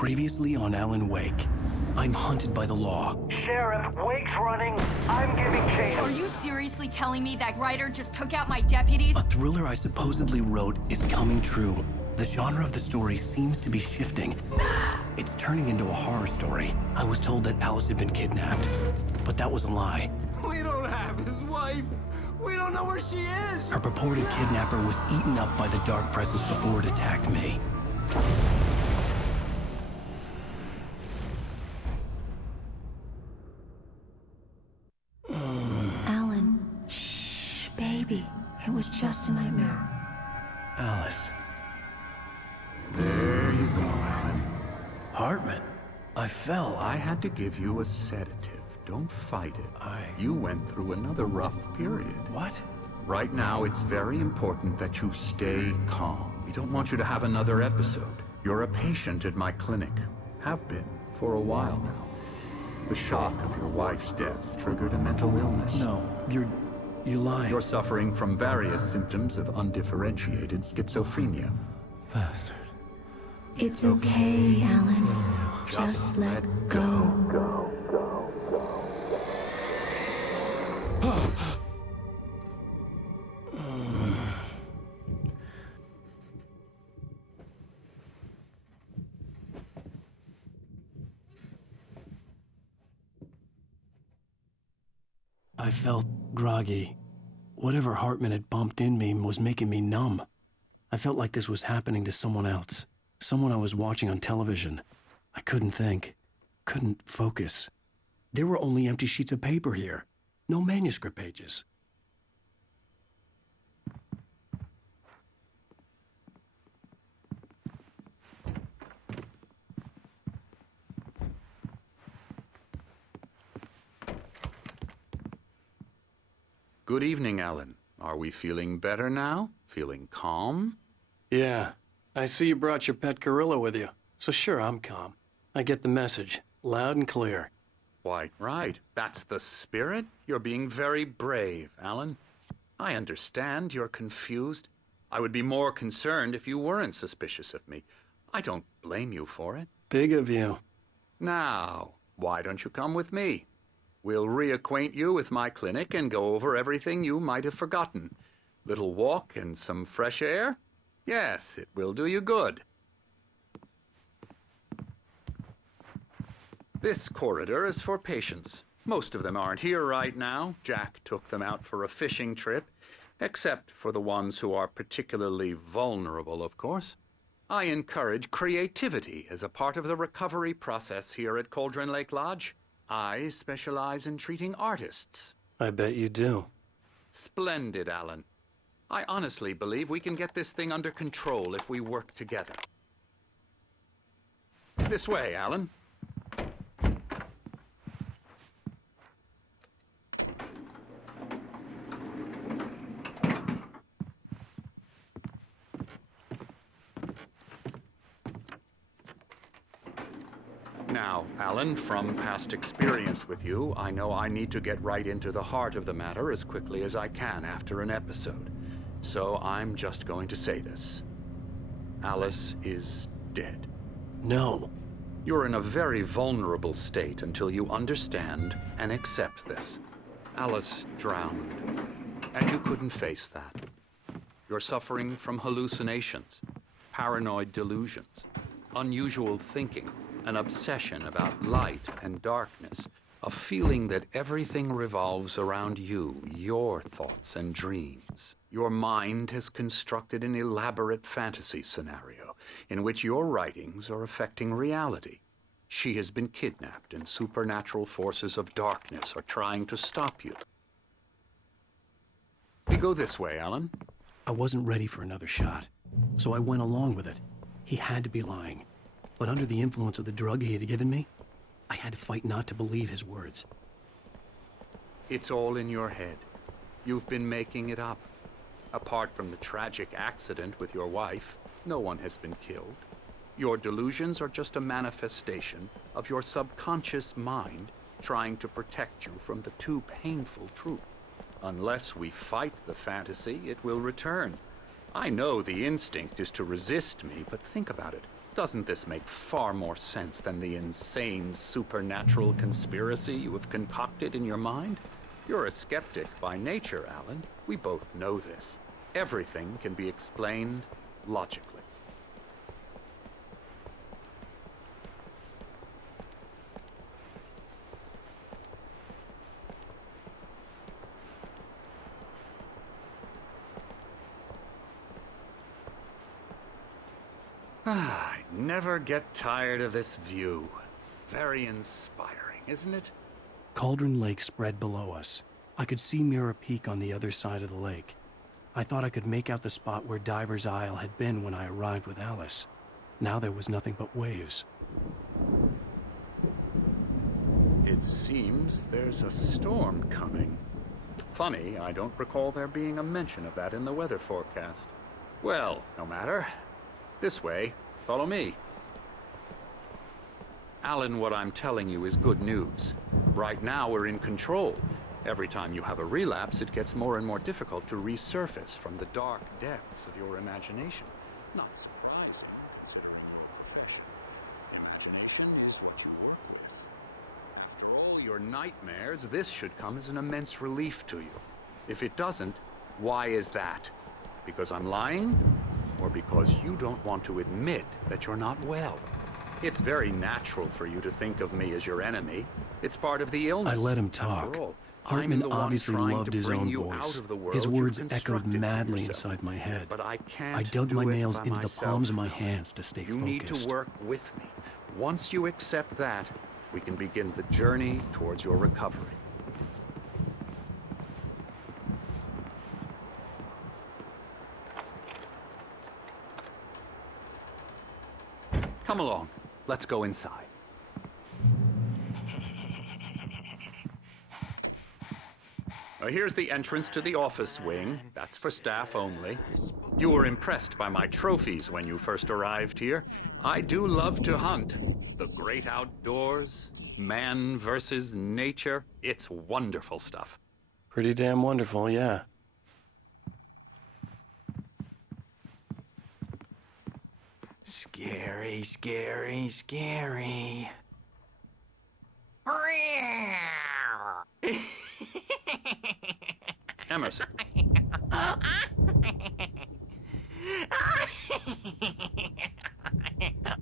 Previously on Alan Wake. I'm hunted by the law. Sheriff, Wake's running. I'm giving chase. Are you seriously telling me that Ryder just took out my deputies? A thriller I supposedly wrote is coming true. The genre of the story seems to be shifting. It's turning into a horror story. I was told that Alice had been kidnapped, but that was a lie. We don't have his wife. We don't know where she is. Her purported kidnapper was eaten up by the dark presence before it attacked me. Alan, shh, baby. It was just a nightmare. Alice. There you go, Alan. Hartman. I fell. I had to give you a sedative. Don't fight it. You went through another rough period. What? Right now, it's very important that you stay calm. We don't want you to have another episode. You're a patient at my clinic. Have been for a while now. The shock of your wife's death triggered a mental illness. No, you're lying. You're suffering from various symptoms of undifferentiated schizophrenia. Bastard. It's okay, Alan. Just let go. I felt groggy. Whatever Hartman had bumped in me was making me numb. I felt like this was happening to someone else. Someone I was watching on television. I couldn't think. Couldn't focus. There were only empty sheets of paper here. No manuscript pages. Good evening, Alan. Are we feeling better now? Feeling calm? Yeah. I see you brought your pet gorilla with you. So sure, I'm calm. I get the message. Loud and clear. Quite right. That's the spirit. You're being very brave, Alan. I understand you're confused. I would be more concerned if you weren't suspicious of me. I don't blame you for it. Big of you. Now, why don't you come with me? We'll reacquaint you with my clinic and go over everything you might have forgotten. Little walk and some fresh air? Yes, it will do you good. This corridor is for patients. Most of them aren't here right now. Jack took them out for a fishing trip, except for the ones who are particularly vulnerable, of course. I encourage creativity as a part of the recovery process here at Cauldron Lake Lodge. I specialize in treating artists. I bet you do. Splendid, Alan. I honestly believe we can get this thing under control if we work together. This way, Alan. Now, Alan, from past experience with you, I know I need to get right into the heart of the matter as quickly as I can after an episode. So I'm just going to say this. Alice is dead. No. You're in a very vulnerable state until you understand and accept this. Alice drowned, and you couldn't face that. You're suffering from hallucinations, paranoid delusions, unusual thinking, an obsession about light and darkness, a feeling that everything revolves around you, your thoughts and dreams. Your mind has constructed an elaborate fantasy scenario in which your writings are affecting reality. She has been kidnapped and supernatural forces of darkness are trying to stop you. We go this way, Alan. I wasn't ready for another shot, so I went along with it. He had to be lying. But under the influence of the drug he had given me, I had to fight not to believe his words. It's all in your head. You've been making it up. Apart from the tragic accident with your wife, no one has been killed. Your delusions are just a manifestation of your subconscious mind trying to protect you from the too painful truth. Unless we fight the fantasy, it will return. I know the instinct is to resist me, but think about it. Doesn't this make far more sense than the insane supernatural conspiracy you have concocted in your mind? You're a skeptic by nature, Alan. We both know this. Everything can be explained logically. I never get tired of this view. Very inspiring, isn't it? Cauldron Lake spread below us. I could see Mirror Peak on the other side of the lake. I thought I could make out the spot where Diver's Isle had been when I arrived with Alice. Now there was nothing but waves. It seems there's a storm coming. Funny, I don't recall there being a mention of that in the weather forecast. Well, no matter. This way. Follow me. Alan, what I'm telling you is good news. Right now, we're in control. Every time you have a relapse, it gets more and more difficult to resurface from the dark depths of your imagination. Not surprising, considering your profession. Imagination is what you work with. After all your nightmares, this should come as an immense relief to you. If it doesn't, why is that? Because I'm lying? Or because you don't want to admit that you're not well? It's very natural for you to think of me as your enemy. It's part of the illness. I let him talk. After all, Hartman I'm the one obviously trying loved to his bring own you voice. out of the world His you've words echoed constructed for madly yourself. inside my head. But I can't I dug do my it nails by into the myself. palms of my hands to stay You focused. need to work with me. Once you accept that, we can begin the journey towards your recovery. Come along. Let's go inside. Now, here's the entrance to the office wing. That's for staff only. You were impressed by my trophies when you first arrived here. I do love to hunt. The great outdoors, man versus nature. It's wonderful stuff. Pretty damn wonderful, yeah. Scary, scary, scary. Emerson.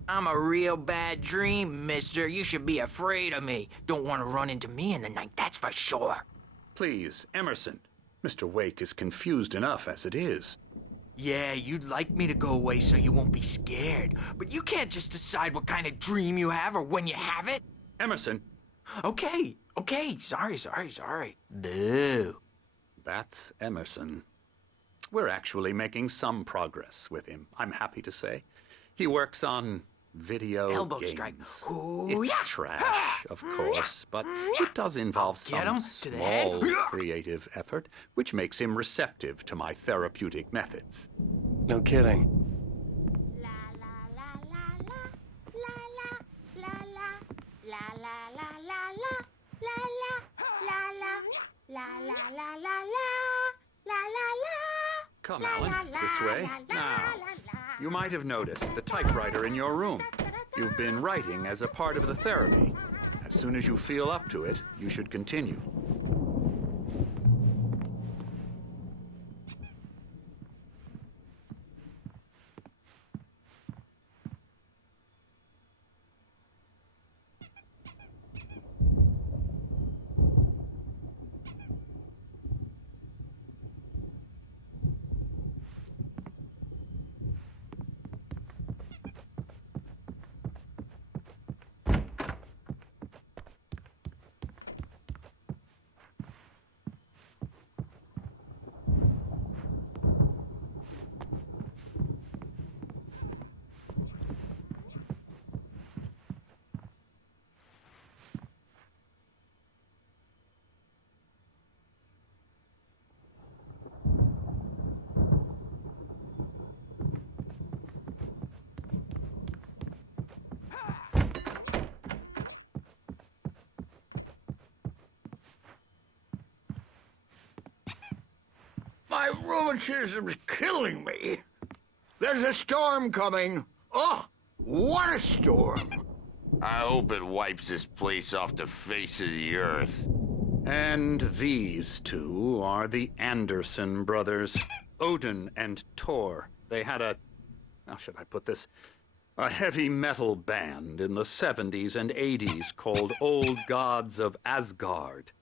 I'm a real bad dream, mister. You should be afraid of me. Don't want to run into me in the night, that's for sure. Please, Emerson. Mr. Wake is confused enough as it is. Yeah, you'd like me to go away so you won't be scared. But you can't just decide what kind of dream you have or when you have it. Emerson. Okay. Sorry. Boo. That's Emerson. We're actually making some progress with him, I'm happy to say. He works on video Elbow games. strike. It's trash, of course, but it does involve Get some him to the head. small creative effort, which makes him receptive to my therapeutic methods. No kidding. Come, Alan, this way. Now, you might have noticed the typewriter in your room. You've been writing as a part of the therapy. As soon as you feel up to it, you should continue. My rheumatism's killing me. There's a storm coming. Oh, What a storm! I hope it wipes this place off the face of the earth. And these two are the Anderson brothers, Odin and Thor. They had how should I put this? A heavy metal band in the 70s and 80s called Old Gods of Asgard.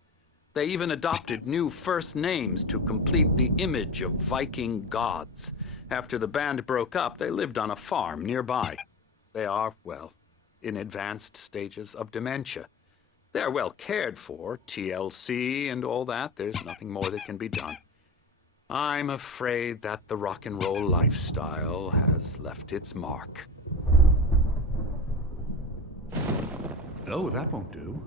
They even adopted new first names to complete the image of Viking gods. After the band broke up, they lived on a farm nearby. They are, well, in advanced stages of dementia. They're well cared for, TLC and all that. There's nothing more that can be done. I'm afraid that the rock and roll lifestyle has left its mark. Oh, that won't do.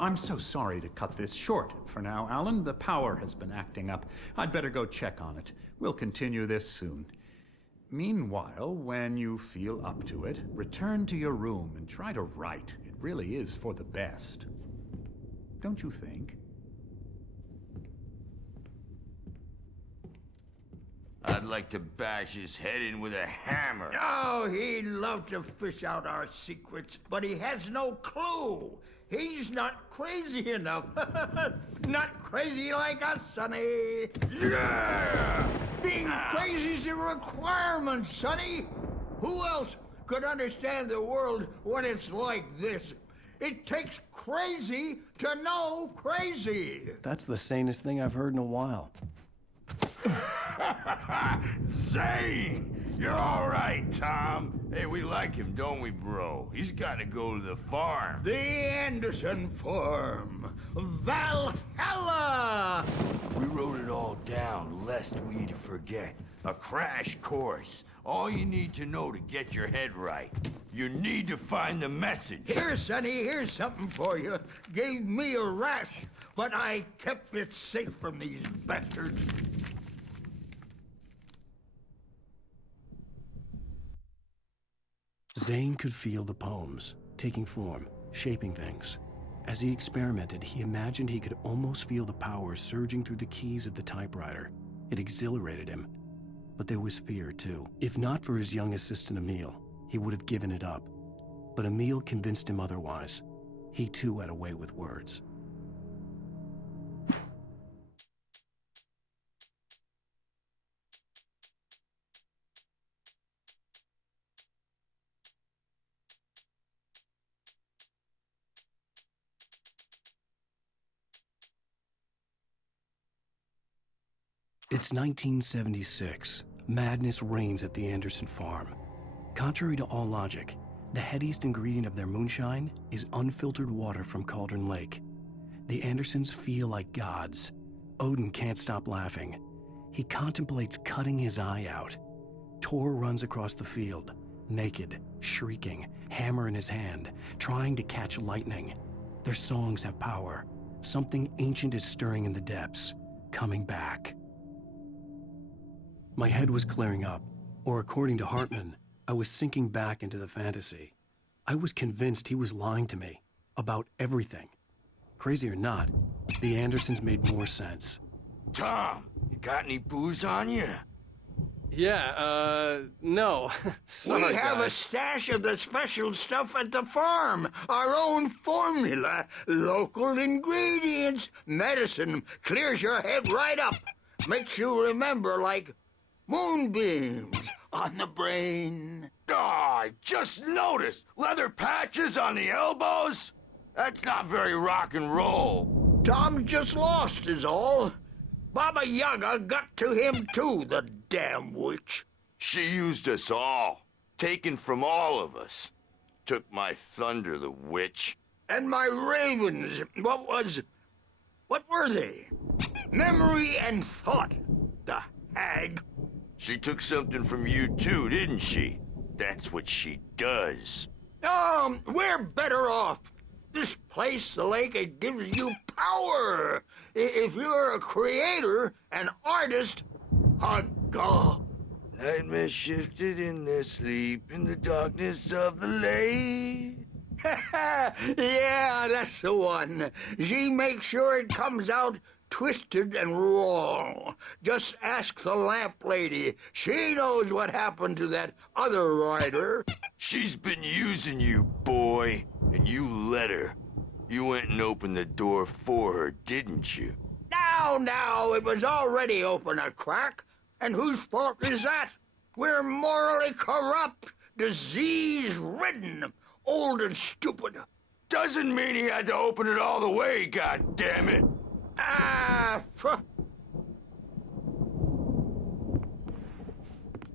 I'm so sorry to cut this short for now, Alan. The power has been acting up. I'd better go check on it. We'll continue this soon. Meanwhile, when you feel up to it, return to your room and try to write. It really is for the best. Don't you think? I'd like to bash his head in with a hammer. Oh, he'd love to fish out our secrets, but he has no clue. He's not crazy enough. Not crazy like us, Sonny. Yeah! Being crazy's a requirement, Sonny. Who else could understand the world when it's like this? It takes crazy to know crazy. That's the sanest thing I've heard in a while. Zane! You're all right, Tom. Hey, we like him, don't we, bro? He's got to go to the farm. The Anderson farm. Valhalla! We wrote it all down, lest we forget. A crash course. All you need to know to get your head right. You need to find the message. Here, Sonny, here's something for you. Gave me a rash, but I kept it safe from these bastards. Zane could feel the poems, taking form, shaping things. As he experimented, he imagined he could almost feel the power surging through the keys of the typewriter. It exhilarated him. But there was fear, too. If not for his young assistant, Emil, he would have given it up. But Emil convinced him otherwise. He, too, had a way with words. It's 1976. Madness reigns at the Anderson farm. Contrary to all logic, the headiest ingredient of their moonshine is unfiltered water from Cauldron Lake. The Andersons feel like gods. Odin can't stop laughing. He contemplates cutting his eye out. Thor runs across the field, naked, shrieking, hammer in his hand, trying to catch lightning. Their songs have power. Something ancient is stirring in the depths, coming back. My head was clearing up, or according to Hartman, I was sinking back into the fantasy. I was convinced he was lying to me about everything. Crazy or not, the Andersons made more sense. Tom, you got any booze on you? Yeah, no. Sorry, we have guys. a stash of the special stuff at the farm. Our own formula, local ingredients. Medicine clears your head right up. Makes you remember like moonbeams on the brain. Oh, I just noticed. Leather patches on the elbows? That's not very rock and roll. Tom just lost is all. Baba Yaga got to him too, the damn witch. She used us all. Taken from all of us. Took my thunder, the witch. And my ravens, what were they? Memory and thought, the hag. She took something from you too, didn't she? That's what she does. We're better off. This place, the lake, it gives you power. If you're a creator, an artist, a god. Nightmares shifted in their sleep in the darkness of the lake. Yeah, that's the one. She makes sure it comes out twisted and wrong. Just ask the lamp lady. She knows what happened to that other rider. She's been using you, boy, and you let her. You went and opened the door for her, didn't you? Now, it was already open a crack. And whose fault is that? We're morally corrupt, disease-ridden, old and stupid. Doesn't mean he had to open it all the way, goddammit.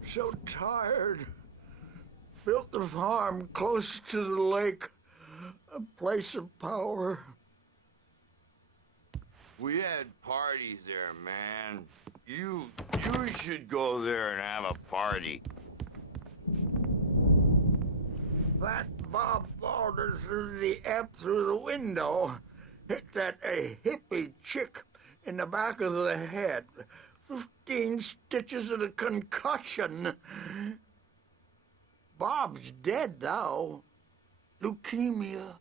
So tired. Built the farm close to the lake, a place of power. We had parties there, man. You should go there and have a party. That Bob Balder threw the amp through the window, hit that hippie chick in the back of the head. 15 stitches and a concussion. Bob's dead now. Leukemia.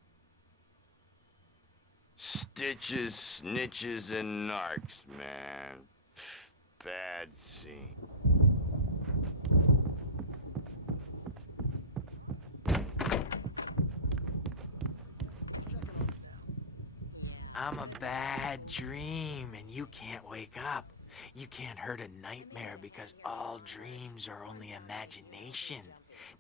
Stitches, snitches, and narcs, man. Bad scene. I'm a bad dream, and you can't wake up. You can't hurt a nightmare because all dreams are only imagination.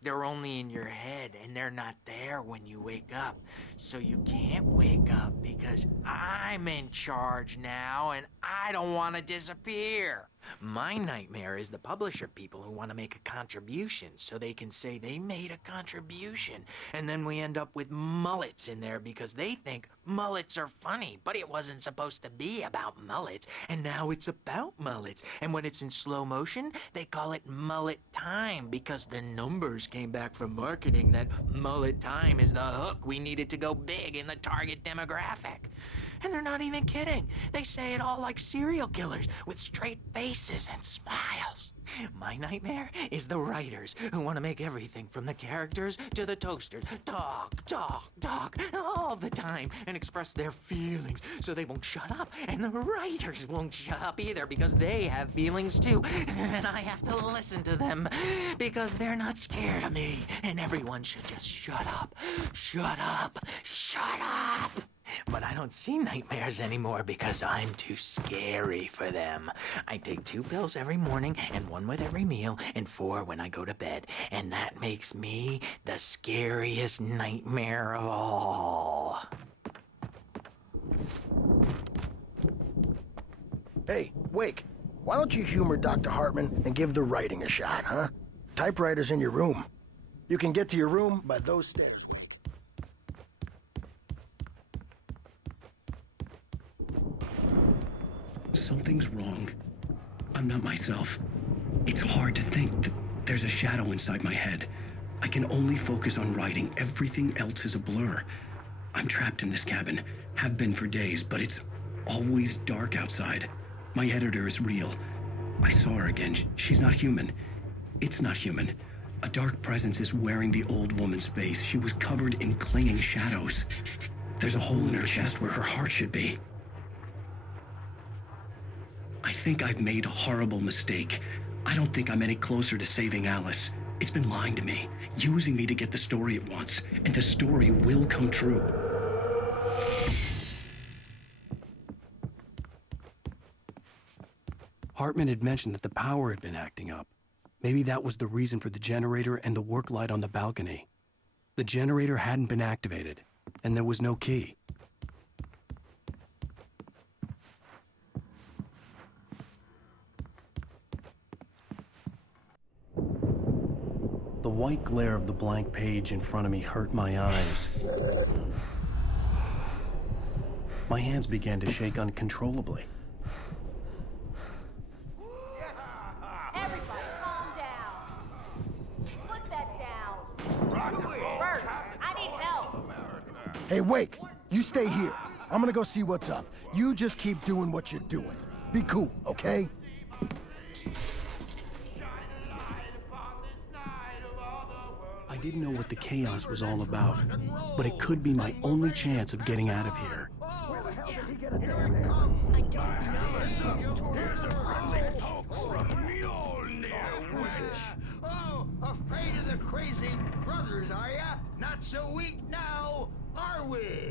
They're only in your head, and they're not there when you wake up. So you can't wake up because I'm in charge now, and I don't want to disappear. My nightmare is the publisher people who want to make a contribution so they can say they made a contribution. And then we end up with mullets in there because they think mullets are funny. But it wasn't supposed to be about mullets, and now it's about mullets. And when it's in slow motion, they call it mullet time because the numbers came back from marketing that mullet time is the hook we needed to go big in the target demographic. And they're not even kidding. They say it all like serial killers with straight faces and smiles. My nightmare is the writers who want to make everything from the characters to the toasters talk all the time and express their feelings so they won't shut up. And the writers won't shut up either because they have feelings too. And I have to listen to them because they're not scared of me. And everyone should just shut up. Shut up. Shut up. But I don't see nightmares anymore because I'm too scary for them. I take 2 pills every morning and 1 with every meal and 4 when I go to bed. And that makes me the scariest nightmare of all. Hey, Wake, why don't you humor Dr. Hartman and give the writing a shot, huh? Typewriter's in your room. You can get to your room by those stairs. Something's wrong. I'm not myself. It's hard to think that there's a shadow inside my head. I can only focus on writing. Everything else is a blur. I'm trapped in this cabin. Have been for days, but it's always dark outside. My editor is real. I saw her again. She's not human. It's not human. A dark presence is wearing the old woman's face. She was covered in clinging shadows. There's a hole in her chest where her heart should be. I think I've made a horrible mistake. I don't think I'm any closer to saving Alice. It's been lying to me, using me to get the story it wants, and the story will come true. Hartman had mentioned that the power had been acting up. Maybe that was the reason for the generator and the work light on the balcony. The generator hadn't been activated, and there was no key. The white glare of the blank page in front of me hurt my eyes. My hands began to shake uncontrollably. Everybody, calm down. Put that down. Bert, I need help. Hey, Wake, you stay here. I'm gonna go see what's up. You just keep doing what you're doing. Be cool, okay? I didn't know what the chaos was all about, but it could be my only chance of getting out of here. I don't Here's a friendly poke from Mjolnir, wench. Oh, afraid of the crazy brothers, are ya? Not so weak now, are we?